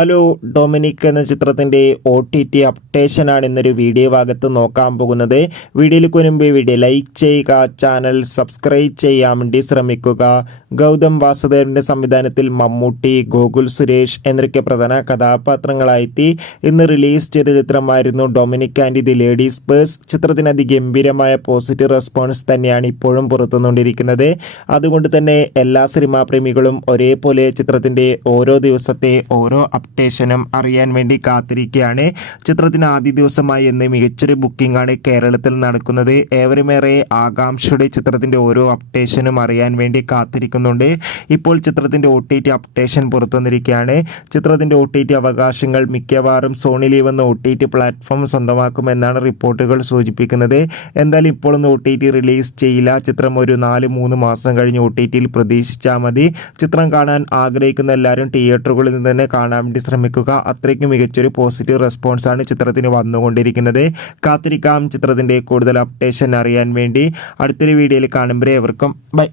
Hello, Dominic എന്ന ചിത്രത്തിൻ്റെ OTT അപ്ഡേഷനാണ് ഇന്നൊരു വീഡിയോ ഭാഗത്ത് നോക്കാൻ പോകുന്നത്. വീഡിയോയിലേക്ക് മുൻപ് വീഡിയോ ലൈക്ക് ചെയ്യുക, ചാനൽ സബ്സ്ക്രൈബ് ചെയ്യാൻ വേണ്ടി ശ്രമിക്കുക. ഗൗതം വാസുദേവൻ്റെ സംവിധാനത്തിൽ മമ്മൂട്ടി, ഗോകുൽ സുരേഷ് എന്നൊക്കെ പ്രധാന കഥാപാത്രങ്ങളായി ഇന്ന് റിലീസ് ചെയ്ത ചിത്രമായിരുന്നു Dominic and the ladies purse. ചിത്രത്തിന് അതിഗംഭീരമായ പോസിറ്റീവ് റെസ്പോൺസ് തന്നെയാണ് ഇപ്പോഴും പുറത്തുകൊണ്ടിരിക്കുന്നത്. അതുകൊണ്ട് തന്നെ എല്ലാ സിനിമാ പ്രേമികളും ഒരേപോലെ ചിത്രത്തിൻ്റെ ഓരോ ദിവസത്തെ ഓരോ അപ്ഡേഷനും അറിയാൻ വേണ്ടി കാത്തിരിക്കുകയാണ്. ചിത്രത്തിന് ആദ്യ ദിവസമായി എന്ന് മികച്ചൊരു ബുക്കിംഗ് ആണ് കേരളത്തിൽ നടക്കുന്നത്. ഏവരുമേറെ ആകാംക്ഷയുടെ ചിത്രത്തിൻ്റെ ഓരോ അപ്ഡേഷനും അറിയാൻ വേണ്ടി കാത്തിരിക്കുന്നുണ്ട്. ഇപ്പോൾ ചിത്രത്തിൻ്റെ OTT അപ്ഡേഷൻ പുറത്തുവന്നിരിക്കുകയാണ്. ചിത്രത്തിൻ്റെ OTT അവകാശങ്ങൾ മിക്കവാറും സോണി ലീവ് എന്ന OTT പ്ലാറ്റ്ഫോം സ്വന്തമാക്കുമെന്നാണ് റിപ്പോർട്ടുകൾ സൂചിപ്പിക്കുന്നത്. എന്തായാലും ഇപ്പോഴൊന്നും OTT റിലീസ് ചെയ്യില്ല. ചിത്രം ഒരു 4-3 മാസം കഴിഞ്ഞ് OTTയിൽ പ്രതീക്ഷിച്ചാൽ മതി. ചിത്രം കാണാൻ ആഗ്രഹിക്കുന്ന എല്ലാവരും തിയേറ്ററുകളിൽ നിന്ന് തന്നെ കാണാൻ വേണ്ടി ശ്രമിക്കുക. അത്രയ്ക്കും മികച്ചൊരു പോസിറ്റീവ് റെസ്പോൺസാണ് ചിത്രത്തിന് വന്നുകൊണ്ടിരിക്കുന്നത്. കാത്തിരിക്കാം ചിത്രത്തിൻ്റെ കൂടുതൽ അപ്ഡേഷൻ അറിയാൻ വേണ്ടി. അടുത്തൊരു വീഡിയോയിൽ കാണുമ്പോൾ ഏവർക്കും ബൈ.